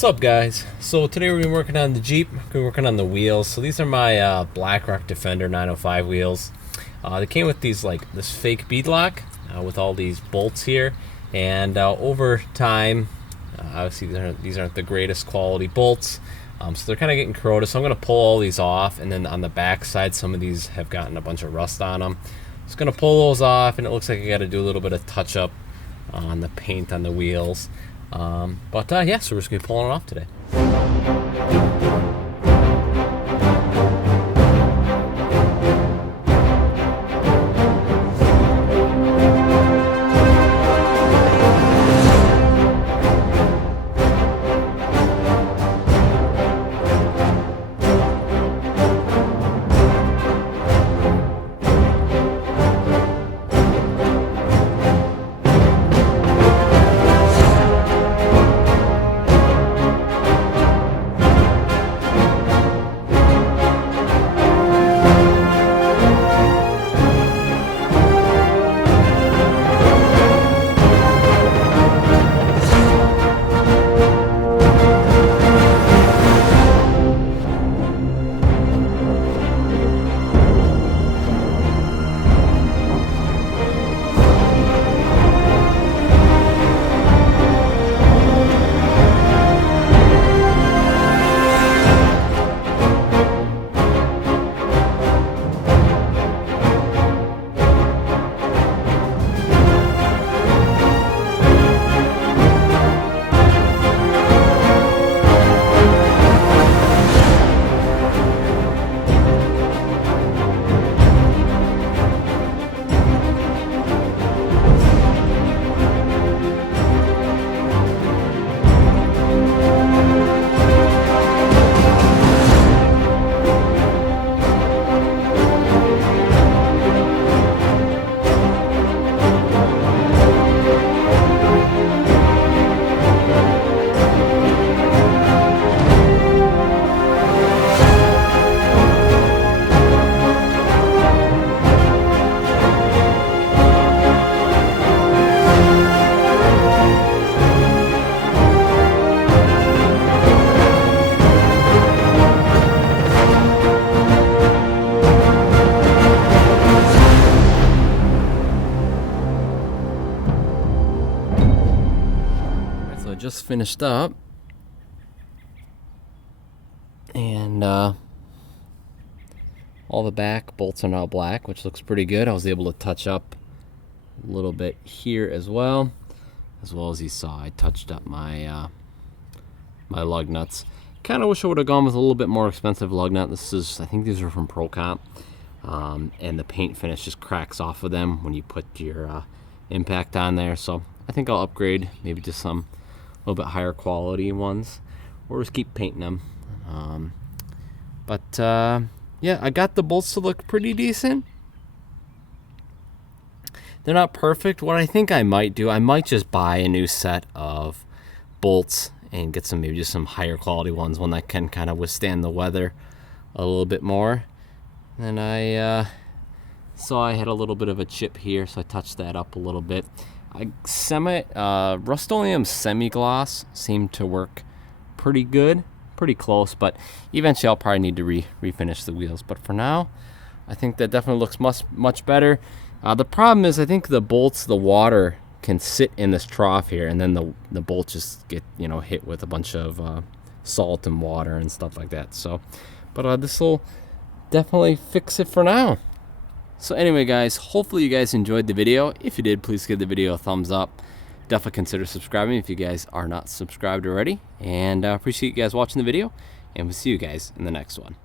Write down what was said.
What's up, guys? So today we're gonna be working on the Jeep. We're gonna be working on the wheels. So these are my BlackRock Defender 905 wheels. They came with these this fake beadlock with all these bolts here, and over time, obviously these aren't the greatest quality bolts, so they're kind of getting corroded. So I'm gonna pull all these off, and then on the back side, some of these have gotten a bunch of rust on them. Just gonna pull those off, and it looks like I got to do a little bit of touch up on the paint on the wheels. Yeah, so we're just gonna be pulling it off today. Just finished up, and all the back bolts are now black, which looks pretty good. I was able to touch up a little bit here as well as you saw. I touched up my my lug nuts. Kind of wish I would have gone with a little bit more expensive lug nut. I think these are from ProComp, and the paint finish just cracks off of them when you put your impact on there. So I think I'll upgrade maybe to some a little bit higher quality ones, or just keep painting them. Yeah, I got the bolts to look pretty decent. They're not perfect. What I think I might do, I might just buy a new set of bolts and get maybe just some higher quality ones, one that can kind of withstand the weather a little bit more. Then I saw I had a little bit of a chip here, so I touched that up a little bit. Rust-oleum semi-gloss seemed to work pretty good, pretty close, but eventually I'll probably need to refinish the wheels. But for now, I think that definitely looks much better. The problem is I think the bolts, the water can sit in this trough here, and then the bolts just get hit with a bunch of salt and water and stuff like that. So, but this will definitely fix it for now. So anyway, guys, hopefully you guys enjoyed the video. If you did, please give the video a thumbs up. Definitely consider subscribing if you guys are not subscribed already. And I appreciate you guys watching the video, and we'll see you guys in the next one.